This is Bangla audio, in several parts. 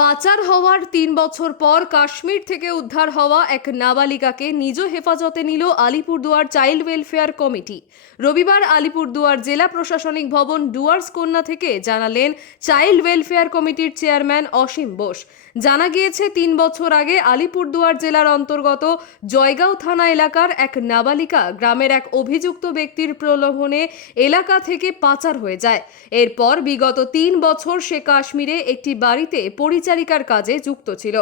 পাচার হওয়ার তিন বছর পর কাশ্মীর থেকে উদ্ধার হওয়া এক নাবালিকাকে নিজ হেফাজতে নিল আলিপুরদুয়ার চাইল্ড ওয়েলফেয়ার কমিটি। রবিবার আলিপুরদুয়ার জেলা প্রশাসনিক ভবন ডুয়ার্স কন্যা থেকে জানালেন চাইল্ড ওয়েলফেয়ার কমিটির চেয়ারম্যান অসীম বোস। জানা গিয়েছে, তিন বছর আগে আলিপুরদুয়ার জেলার অন্তর্গত জয়গাঁও থানা এলাকার এক নাবালিকা গ্রামের এক অভিযুক্ত ব্যক্তির প্রলোভনে এলাকা থেকে পাচার হয়ে যায়। এরপর বিগত তিন বছর সে কাশ্মীরে একটি বাড়িতে পরিচারিকার কাজে যুক্ত ছিল।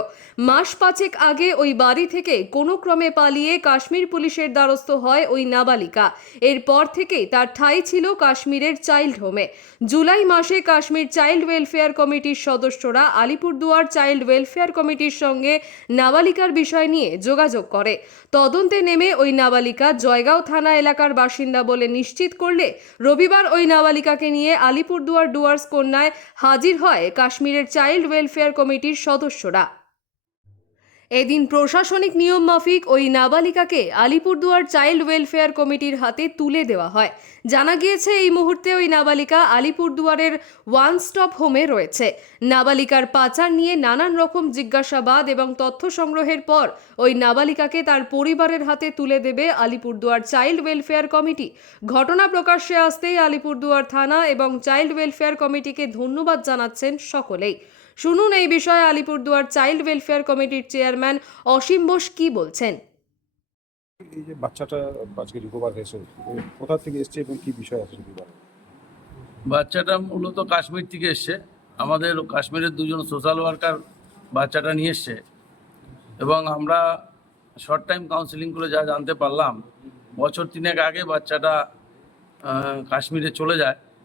মাস পাঁচেক আগে ওই বাড়ি থেকে কোনো ক্রমে পালিয়ে কাশ্মীর পুলিশের দ্বারস্থ হয় ওই নাবালিকা। এরপর থেকেই তার ঠাঁই ছিল কাশ্মীরের চাইল্ড হোমে। জুলাই মাসে কাশ্মীর চাইল্ড ওয়েলফেয়ার কমিটির সদস্যরা আলিপুরদুয়ার চাইল্ড ওয়েলফেয়ার কমিটির সঙ্গে নাবালিকার বিষয় নিয়ে যোগাযোগ করে। তদন্তে নেমে ওই নাবালিকা জয়গাঁও থানা এলাকার বাসিন্দা বলে নিশ্চিত করলে রবিবার ওই নাবালিকাকে নিয়ে আলিপুরদুয়ার ডুয়ার্স কন্যায় হাজির হয় কাশ্মীরের চাইল্ড ওয়েলফেয়ার কমিটির সদস্যরা। এদিন প্রশাসনিক নিয়ম মাফিক ওই নাবালিকাকে আলিপুরদুয়ার চাইল্ড ওয়েলফেয়ার কমিটির হাতে তুলে দেওয়া হয়। জানা গিয়েছে, এই মুহূর্তে ওই নাবালিকা আলিপুরদুয়ারের ওয়ান স্টপ হোমে রয়েছে। নাবালিকার পাচার নিয়ে নানান রকম জিজ্ঞাসাবাদ এবং তথ্য সংগ্রহের পর ওই নাবালিকাকে তার পরিবারের হাতে তুলে দেবে আলিপুরদুয়ার চাইল্ড ওয়েলফেয়ার কমিটি। ঘটনা প্রকাশ্যে আসতেই আলিপুরদুয়ার থানা এবং চাইল্ড ওয়েলফেয়ার কমিটিকে ধন্যবাদ জানাচ্ছেন সকলেই। শুনুন এই বিষয়ে আলিপুরদুয়ার চাইল্ড ওয়েলফেয়ার কমিটির চেয়ারম্যান অসীম বোস কি বলছেন? এই যে বাচ্চাটা আজকে রিকভার হয়েছে কোথা থেকে এসছে এবং কি বিষয় আছে রিকভার বাচ্চাটা মূলত কাশ্মীর থেকে এসছে। আমাদের কাশ্মীরের দুজন সোশ্যাল ওয়ার্কার বাচ্চাটা নিয়ে এসছে। এবং আমরা শর্ট টাইম কাউন্সিলিং করে যা জানতে পারলাম বছর তিনেক আগে বাচ্চাটা কাশ্মীরে চলে যায়।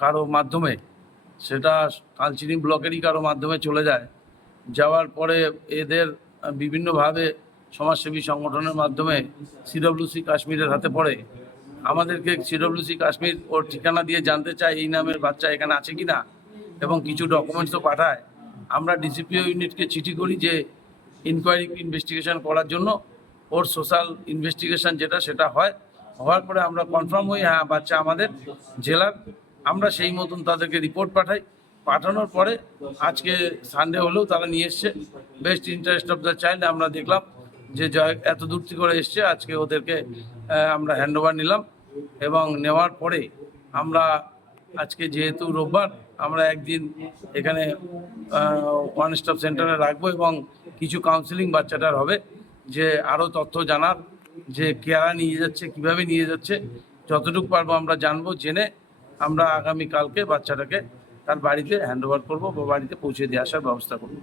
কারও মাধ্যমে, সেটা কালচিনি ব্লকেরই কারও মাধ্যমে চলে যায়। যাওয়ার পরে এদের বিভিন্নভাবে সমাজসেবী সংগঠনের মাধ্যমে সিডব্লিউসি কাশ্মীরের হাতে পড়ে। আমাদেরকে সিডব্লিউসি কাশ্মীর ওর ঠিকানা দিয়ে জানতে চায় এই নামের বাচ্চা এখানে আছে কি না এবং কিছু ডকুমেন্টসও পাঠায়। আমরা ডিসিপিও ইউনিটকে চিঠি করি যে ইনকোয়ারি ইনভেস্টিগেশন করার জন্য ওর সোশ্যাল ইনভেস্টিগেশন যেটা সেটা হয়। হওয়ার পরে আমরা কনফার্ম হই হ্যাঁ বাচ্চা আমাদের জেলার আমরা সেই মতন তাদেরকে রিপোর্ট পাঠাই। পাঠানোর পরে আজকে সানডে হলেও তারা নিয়ে এসছে। Best interest of the child আমরা দেখলাম যে জয় এত দূর থেকে করে এসছে, আজকে ওদেরকে আমরা হ্যান্ড ওভার নিলাম এবং নেওয়ার পরে আমরা আজকে যেহেতু রোববার, আমরা একদিন এখানে ওয়ান স্টপ সেন্টারে রাখব এবং কিছু কাউন্সিলিং বাচ্চাটার হবে যে আরও তথ্য জানার যে কেয়ারা নিয়ে যাচ্ছে, কীভাবে নিয়ে যাচ্ছে, যতটুকু পারব আমরা জানব, জেনে আমরা আগামী কালকে বাচ্চাটাকে তার বাড়িতে হ্যান্ড ওভার করব বা বাড়িতে পৌঁছে দিয়ে আসার ব্যবস্থা করব।